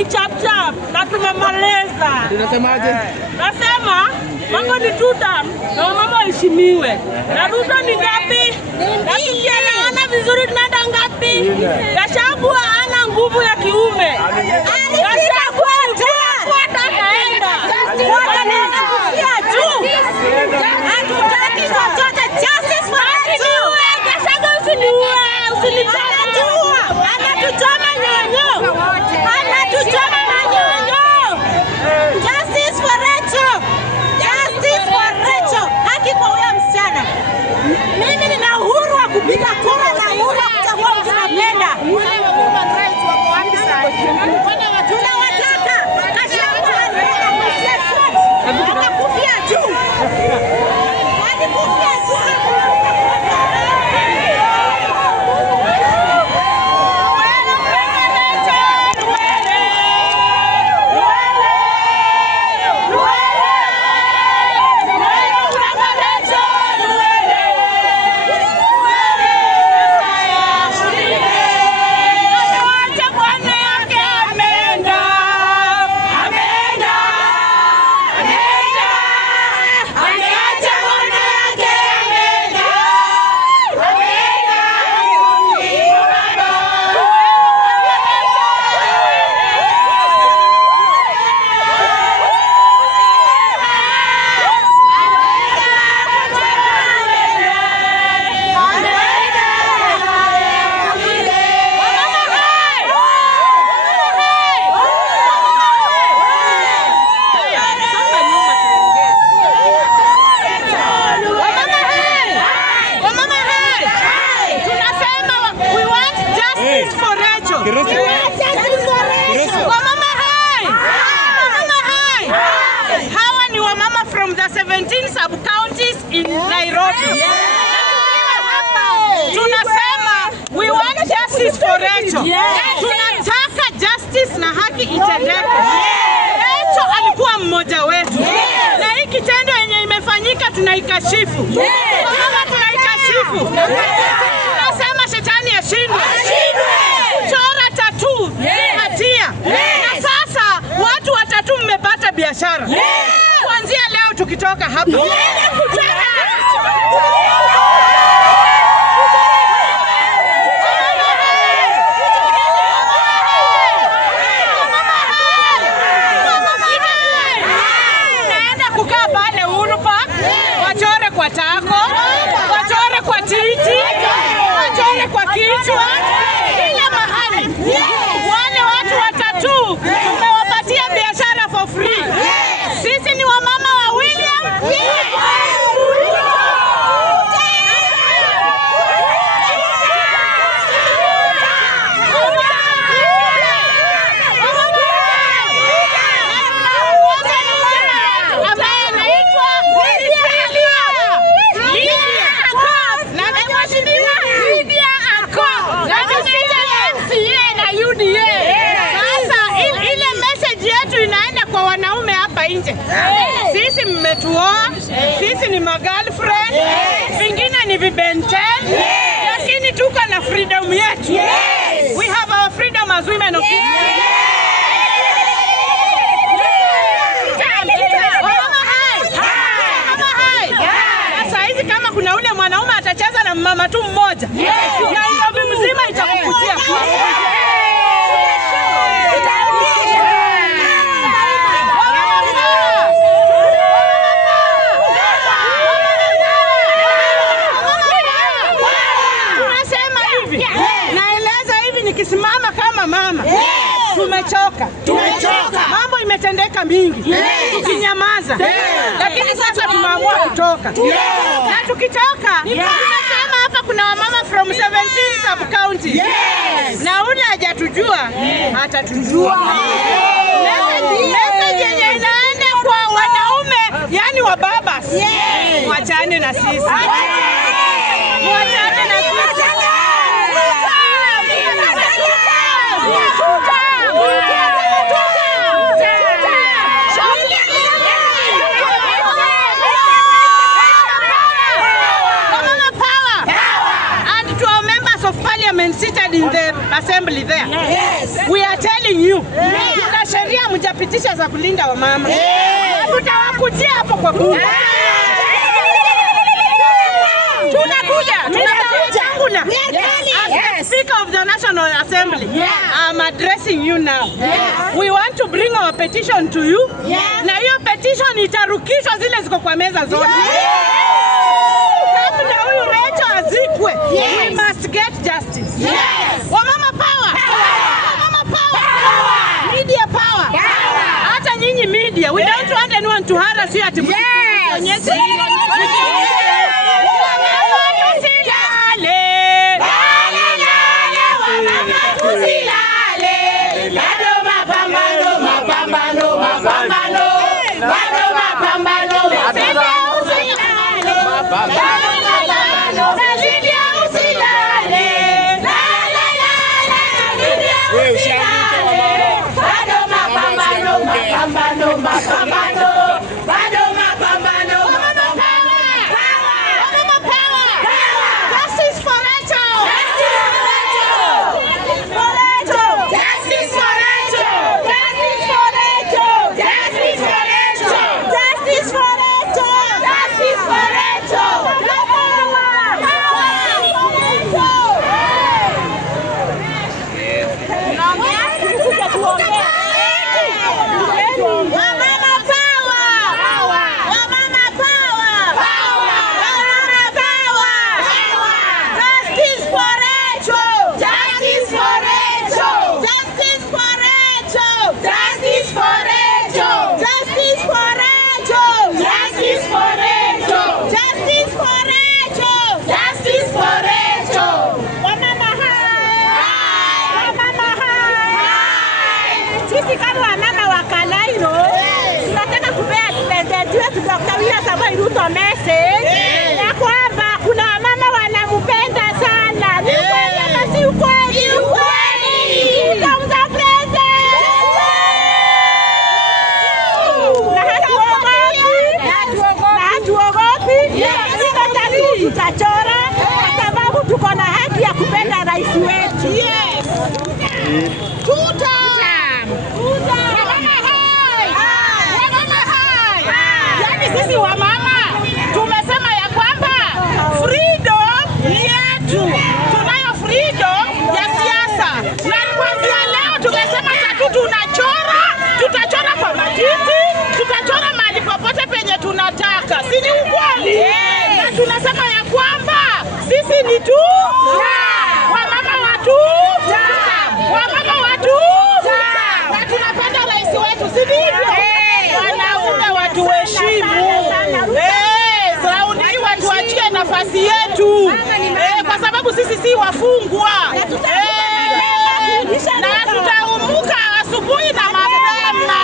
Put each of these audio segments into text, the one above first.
ni chap chap na tumemaliza. Unasemaje? Nasema mambo ni tuta na mama waheshimiwe. Na Ruto ni ngapi? Na tukielewana vizuri tunaenda ngapi? Gachagua hana nguvu ya kiume. Gachagua ataenda. Hatutaki chochote, justice for Rachel. Gachagua usiniue. Anatuchoma nyonyo. Anatuchoma nyonyo. Justice for Rachel. Justice for Rachel. Haki kwa huyo msichana. Mimi nina uhuru wa kupiga kura na uhuru wa kuchagua mtu napenda. Tunawataka Gachagua atakufia juu. Atakufia juu. Hawa ni wamama from the 17 sub-counties in Nairobi. Tunasema we want justice for Rachel. Tunataka justice na haki itendeke. Rachel alikuwa mmoja wetu. Na hii kitendo yenye imefanyika tunaikashifu. Kama tunaikashifu. Tunasema shetani ashindwe. Kuchora tattoo si hatia. Na sasa watu wa tattoo mmepata biashara. Kuanzia leo tukitoka hapa. Naenda kukaa pale Uhuru Park, wachore kwa tako, wachore kwa titi, wachore kwa kichwa, kila mahali. Wale watu wa tattoo tumewapatia biashara for free. Sisi ni wamama wa William. Sisi mmetuoa, sisi ni magirlfriend, vingine ni vibenten, lakini tuko na freedom yetu. We have our freedom as women of Kenya. Sasa hizi kama kuna ule mwanaume atacheza na mama tu mmoja, Nairobi mzima itakukutia. Nikisimama kama mama, tumechoka. Mambo imetendeka mingi, tukinyamaza. Lakini sasa tumeamua kutoka. Na tukitoka, tunasema hapa kuna wamama from 17 sub-counties. Na ule hajatujua, atatujua. Message yenye inaenda kwa wanaume, yani wa babas. Wachane na sisi. Wachane na sisi. Seated in the assembly there. We are telling you, tumepitisha za kulinda wamama. Tutawakujia hapo kwa bunge. Tunakuja. As the Speaker of the National Assembly, I'm addressing you now. We want to bring our petition to you. Na hiyo petition itarukishwa zile ziko kwa meza zote. Kabla huyu Rachel azikwe, we must get justice. Wamama power. Wamama power. Media power. Hata nyinyi media, we don't want anyone to harass you ati msionyeshe. Dr. William Samoei Ruto message ya kwamba kuna wamama wanampenda sana. Ni kweli ama si ukweli? Ni ukweli. Mtamza president. Na hatuogopi. Tutachora kwa sababu tuko na haki ya kupenda rais wetu. Sisi wamama tumesema ya kwamba freedom ni yetu. Tunayo freedom ya siasa. Na kuanzia leo tumesema tutachora kwa matiti, tutachora mahali popote penye tunataka. Si ni ukweli? Na tunasema ya kwamba sisi ni wamama watu. Wamama watu. Na tunapenda rais wetu. Si ndivyo? Wanaume watu heshimu. Nafasi yetu kwa sababu sisi si wafungwa na tutaumuka asubuhi na mapema.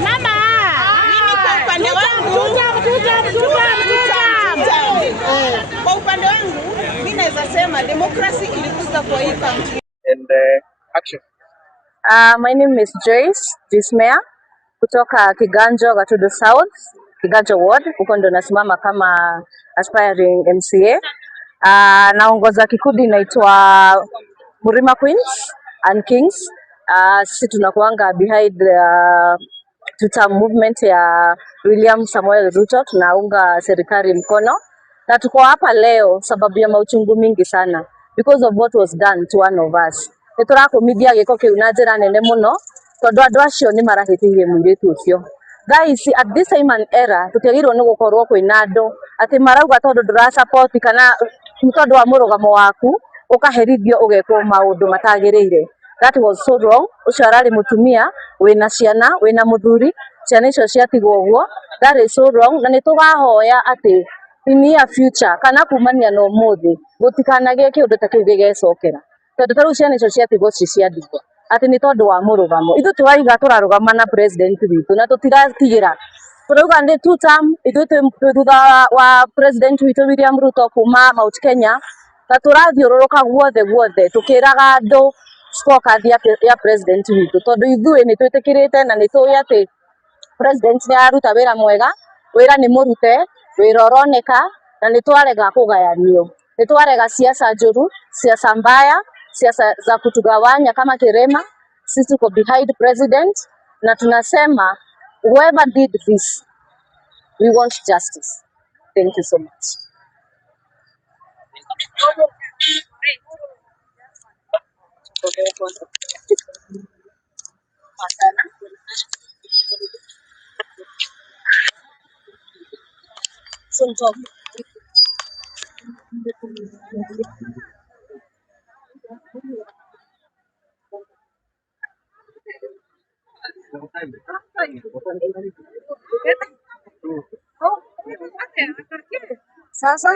Mama, mimi kwa upande wangu mimi naweza sema demokrasi ilikuja kwa hii country. And action. My name is Joyce Jismea kutoka Kiganjo Gatudo South, Kiganjo Ward. Huko ndo nasimama kama aspiring MCA. Naongoza kikundi inaitwa Murima Queens and Kings. Sisi tunakuanga behind tuta movement ya William Samoei Ruto, tunaunga serikali mkono. Na tuko hapa leo sababu ya mauchungu mingi sana because of what was done to one of us. Niturakumithia giko kiu na njira nene muno tondu andu acio ni marahitirie muiritu ucio. Guys, at this time and era tutiagirwo ni gukorwo kwina andu ati marauga tondu ndura support kana tondu wa murugamo waku ukaherithio ugekwo maundu matagiriire. That was so wrong. Ucio arari mutumia wina ciana wina muthuri ciana icio ciatigwo guo. That is so wrong. Na nitugahoya ati in near future kana kumania no muthi gutikanage kiundu ta kiu gigecokera tondu taru ciana icio ciatigwo ciciandikwo ati ni tondu wa murugamo. Ithu turaiga turarugama na president witu na tutiratigira turauga ndi 2 term ithu thutha wa president witu William Ruto kuma Mount Kenya na turathiururuka guothe tukiraga andu scorecard ya president witu tondu ithuĩ ni twitikirite na ni tuĩ ati president ni aruta wira mwega, wira ni murute, wira uroneka na nitwarega kugayanio, nitwarega siasa njuru, siasa mbaya, siasa za kutugawanya kama Kirema. Sisi tuko behind president na tunasema whoever did this, we want justice. Thank you so much. Sasa